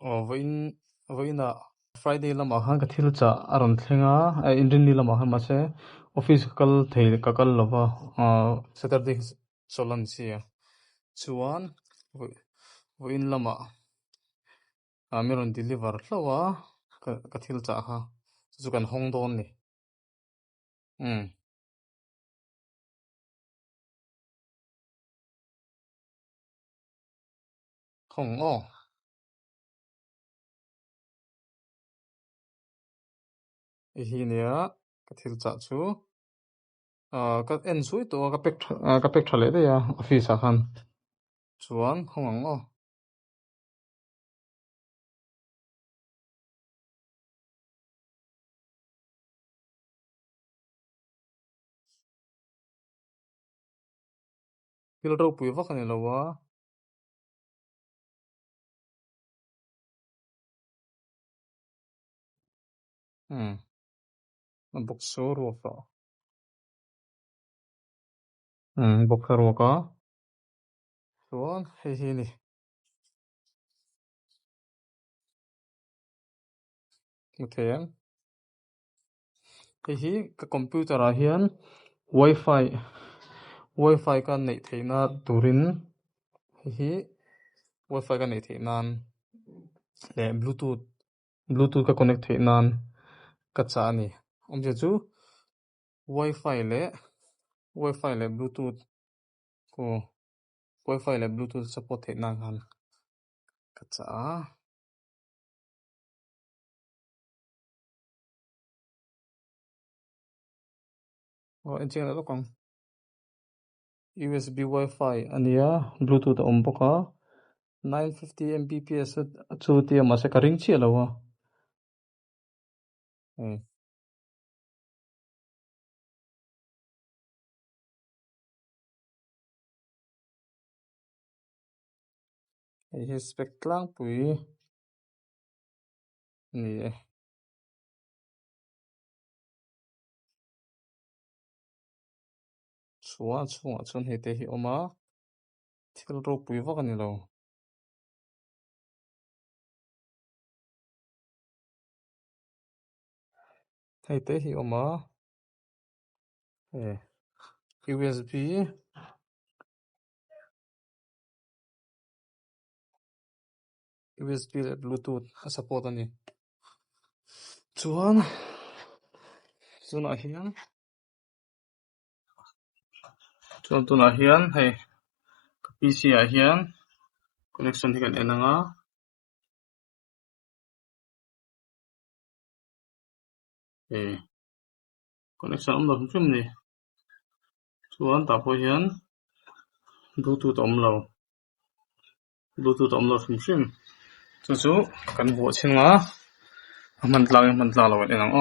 voina Friday lama khan ka thil cha aron thlenga Indian ni lama khan ma se office kal thei ka kal lova Saturday solan sia chuan voin lama meron deliver hlawa ka thil cha kha chu kan hong don ni hong hi nia ka thil cha chu ka en sui to ka pek thale de ya office a khan chuan hong thil ro pui va kan lawa box so ro fa box ro ka chuan hi ni muthen hi ka computer a hian wifi kan nei theina turin hi wifi kan nei theinan le bluetooth ka connect theinan ka cha ani omje chu wifi le bluetooth ko wifi le bluetooth support theinan han ka cha encheng la lokang USB wifi ania bluetooth om boka 950 mbps chu ti ma se ka ring chi lawa hi spec tlang pui ni chuan hei te hi oma thil ro pui va kan lo hei te hi oma USB le bluetooth support ani chuan a hian hei PC a hian connection hi kan enanga connection om lo hrim ni chuan ta pawh hian bluetooth om lo hrim chu kan vuah chinga man tlang lo kan enang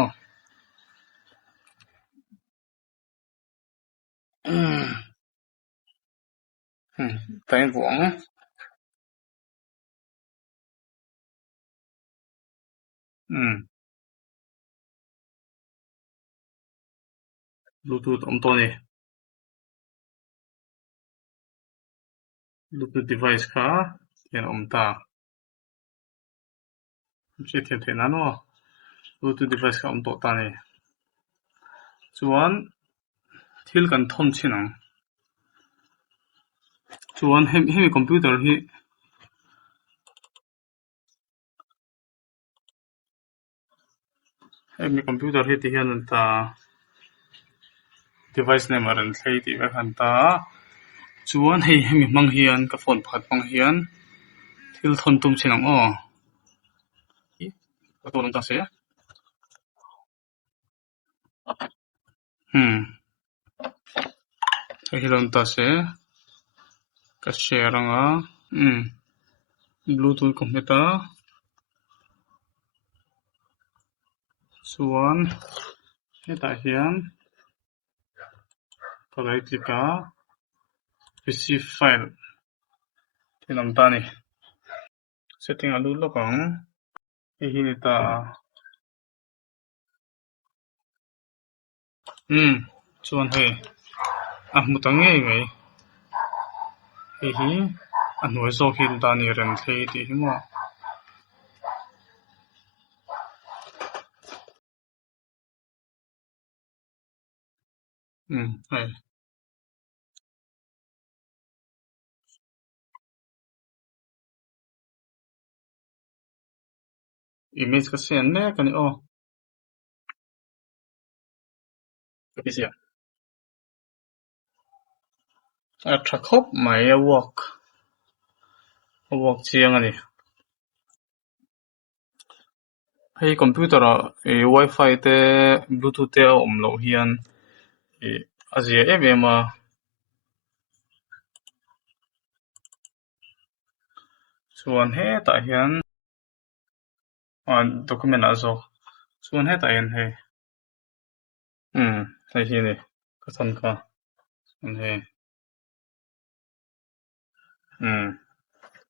tain vuang bluetooth om to ni bluetooth device kha hian om ta che the na no bluetooth device kha om to ta ni chuan thil kan thon chinang chuan hemi computer hi ti hian an ta device name aran thlei ti ve kan ta chuan hemi hmang hian ka phone pakhat hmang hian thil thon tum chinang ka ton ta se hilon ta se ka share anga bluetooth computer chuan heta hian ka right click receive file thilam ta ni setting alu lokang hi ni ta chuan hei mutang nge hi a hnuai zawk hi ta ni ren thlei ti hi mo Hay image kasi yan me kani kasi ya trakhop mai walk chiang ani hei computer wifi te bluetooth te lo hian azia em a chuan he ta hian document azok chuan he ta hian hei hei hi ni ka chan kha chuan hei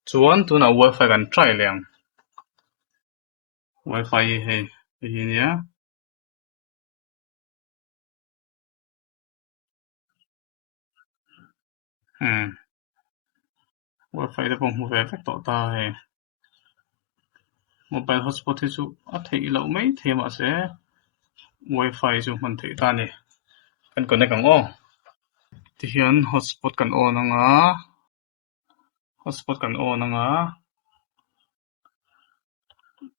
chuan tuna wifi kan try leng wifi hei hi nia wifi te pawh hmu ve vek tawh ta hei mobile hotspot hi chu a thei lo mai thiam a se wifi chu hman thei ta ni kan connect ang ti hian hotspot kan on anga hotspot kan on anga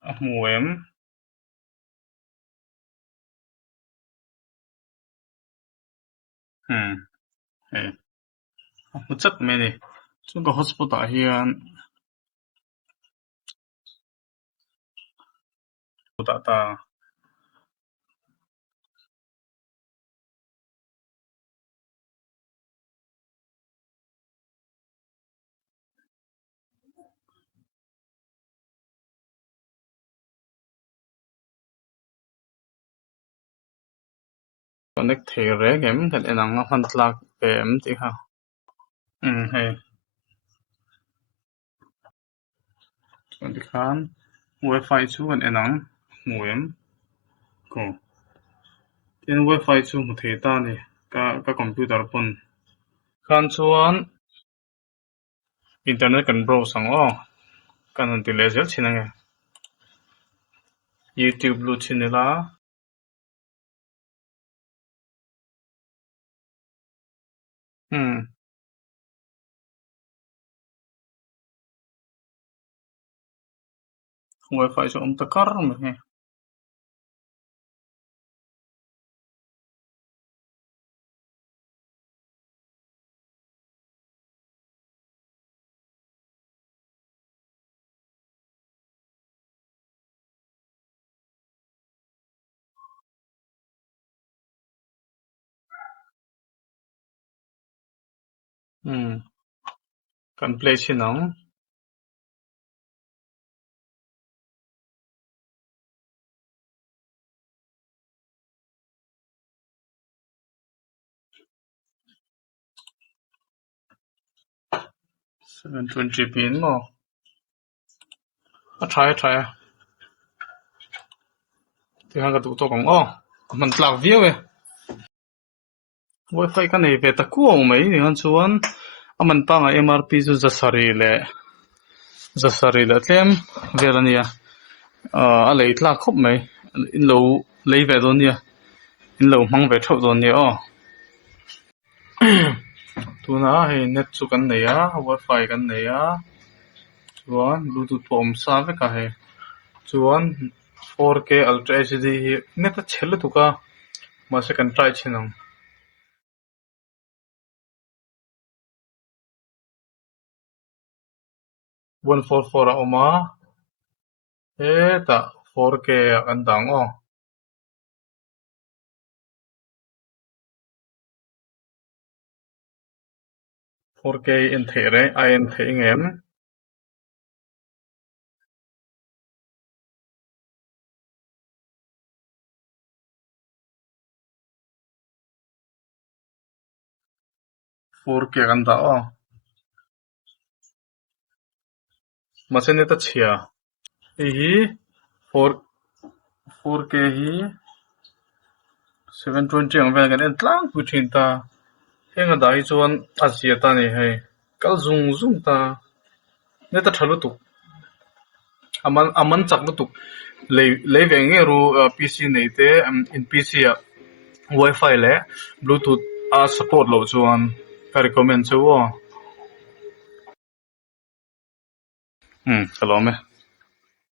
a hmu em hei a hmu chat mai ni chuan ka hotspot ah hian ta connect thei rek em kan enang a hman tlak em ti kha hei chuan ti khan wifi chu kan enang hmu em ko tin wifi chu hmu thei ta ni ka computer pon khan chuan internet kan browse ang kan han ti le zel chin ange YouTube lu chin la wifi chu om ta kar mai he kan play chin ang 720p mo a try ti han ka tu to kong man tlak view e wifi kan nei ve ta ku mai ni han chuan a man pa nga MRP chu zasari le tlem velania a lei tlak khop mai in lo lei ve don nia in lo mang ve thop don nia tuna hei net chu kan nei a wifi kan nei a chuan bluetooth pawh om sa veka hei chuan 4K Ultra HD hi net a chhel tuka mase kan try chinang 144 a awm a tah 4K a kan dang 4K in thei re a in thei ngem 4K kan dah mase net a chhia hi 4K hi 720 ang vel kan en tlang pu thin ta henga dai chuan a zia ta ni hei kal zung ta net a thalu tuk aman chak lu tuk lei ve nge ru PC nei te in PC a wifi le bluetooth support lo chuan ka recommend chu wa hello me